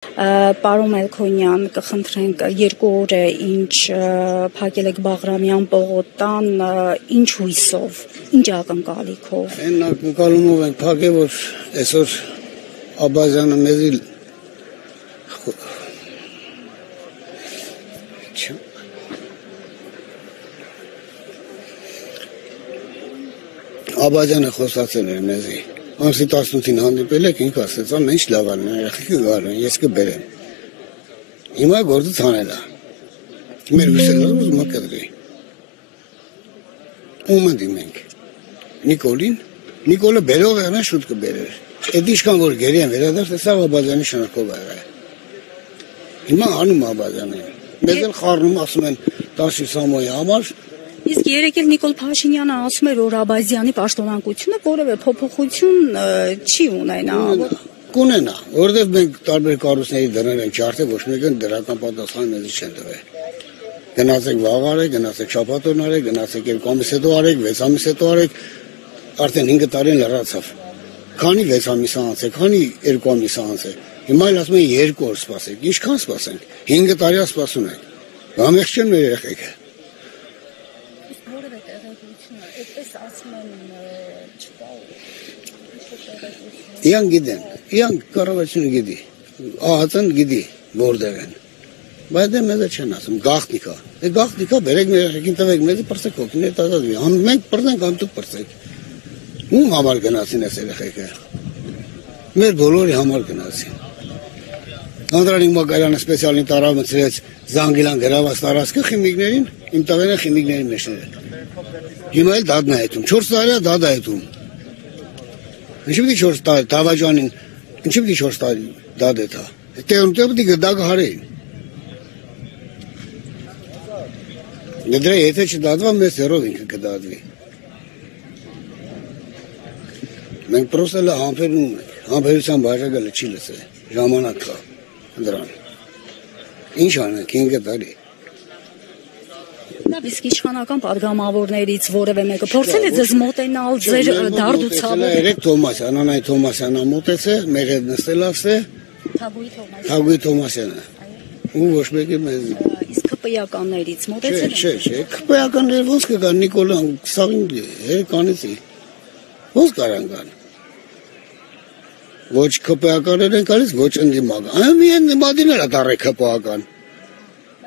Պարոն Մելքոնյան, կխնդրենք 2 օր է ինչ փակել եք Բաղրամյան պողոտան, ինչ հույսով, ինչ ակնկալիքով։ Այն ակնկալումով ենք փակել, որ այսօր Աբազյանը մեզի Աբազյանը խոսացել էր մեզի։ Ամսի 18-ին հանդիպել եք, ինք ասեց, ինչ լավ ալն է, երեխեքը գալու են, ես կբերեմ։ Հիմա գործը ցանել է։ Մեր հույսերը ուզում կդրի։ Ում դիմենք։ Նիկոլը բերող է, շուտ կբերեր։ Այդ ինչքան որ գերի են վերադարձ, սա Աբազյանի շնորհքով է։ Հիմա անում Աբազյանին։ Մեզ էլ խառնում ասում են Տաշի Սամոյի համար։ Իսկ երեկ էլ Նիկոլ Փաշինյանը ասում էր, որ Աբազյանի պաշտոնանկությունը որևէ փոփոխություն չի ունենա։ Կունենա, որովհետև մենք տարբեր կառույցների դրել ենք չարթե, ոչ մեկը դրական պատասխան մեզ չեն տվել։ Գնացեք վաղ արեք, գնացեք շաբաթ արեք, գնացեք 2 ամիս հետո արեք, 6 ամիս հետո արեք, արդեն 5 տարին լրացավ։ Քանի 6 ամիս անց է, քանի 2 ամիս անց է։ Հիմա էլ ասում են 2 օր սպասեք, ինչքան սպասենք։ 5 տարի սպասում ենք։ Գամեղ չեն մեր երեխեքը։ Իան գիտեն, իան կառավարությունը գիտի, ԱՀԾ-ն գիտի որտեղ են, բայց դե մեզ չեն ասում, գաղտնիքա, գաղտնիքա բերեք մեր երեխեքին տվեք մեզի պրծեք հոգիներ տազածվի, մենք պրծենք, դուք պրծեք, ում համար գնացին այս երեխեքը, մեր բոլորի համար գնացին, Անդրանիկ Մակարյանը սպեցիալին տարավ մցրեց Զանգիլան գրաված տարածքը խիմիկներին, իմ տղեն է խիմիկների մեջները, հիմա էլ դադն է հետում, 4 տարի է դադ է հետում, Ինչի պիտի 4 տարի, Դավաճանին, ինչի պիտի 4 տարի դադ է թա, տեղում պիտի գդագը հարեին։ Դրա եթե չդադվա, մեզ հերով ինքը կդադվի։ Մենք պրոսել է համբերում ենք, համբերության բաժագալը չի լսել, ժամանակ կա դրան։ Ինչ անենք, 5 տարի։ Իսկ իշխանական падգամավորներից որևէ մեկը փորձել է ձեզ մոտենալ ձեր դարդուցավոր։ Երեք Թոմասյան, Անահիտ Թոմասյանը մոտեցել, մեր հետ նստել ասել։ Թագուհի Թոմասյանը։ Ու ոչ մեկը մեզ։ Իսկ ԿՊ-ականներից մոտեցել են։ Չէ, ԿՊ-ականները ոնց կգան Նիկոլան, սաղին երեկանիցի։ Ոնց կարան գան։ Ոչ ԿՊ-ականներ են գալիս, ոչ ընդդիմական։ Այն մադիներ ատառե ԿՊ-ական։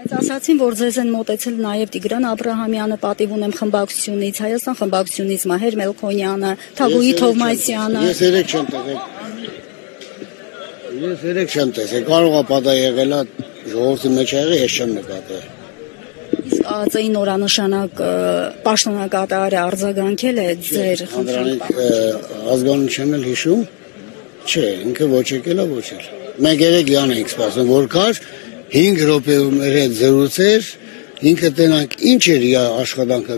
Բայց ասացին, որ ձեզ են մոտեցել նաև Տիգրան Աբրահամյանը, պատիվ ունեմ խմբակցությունից, Հայաստան խմբակցությունից Մահեր Մելքոնյանը, Թագուհի Թովմասյանը։ Ես երեք չեմ տեսել, կարող է պատա եղել է ժողովրդի մեջ եղել, ես չեմ նկատել։ Իսկ ԱԱԾ-ի նորանշանակ պաշտոնակատարը արձագանքել է ձեր Անդրանիկ ազգանունչն էլ հիշում։ Չէ, ինքը ոչ եկել է, ոչ էլ։ Մենք երեք յան ենք սպասում, որ կար 5 րոպեում մեր հետ զրուցեր, ինքը տենանք ինչ էր իր աշխատանքը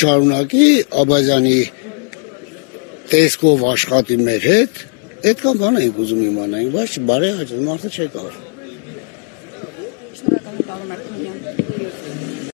շարունակի, Աբազյանի տեսքով աշխատի մեր հետ, այդքան բան ենք ուզում իմանանք, բայց բարի հաճախ մարդը չեկավ։ Շնորհակալ եմ, պարոն Մելքոնյան։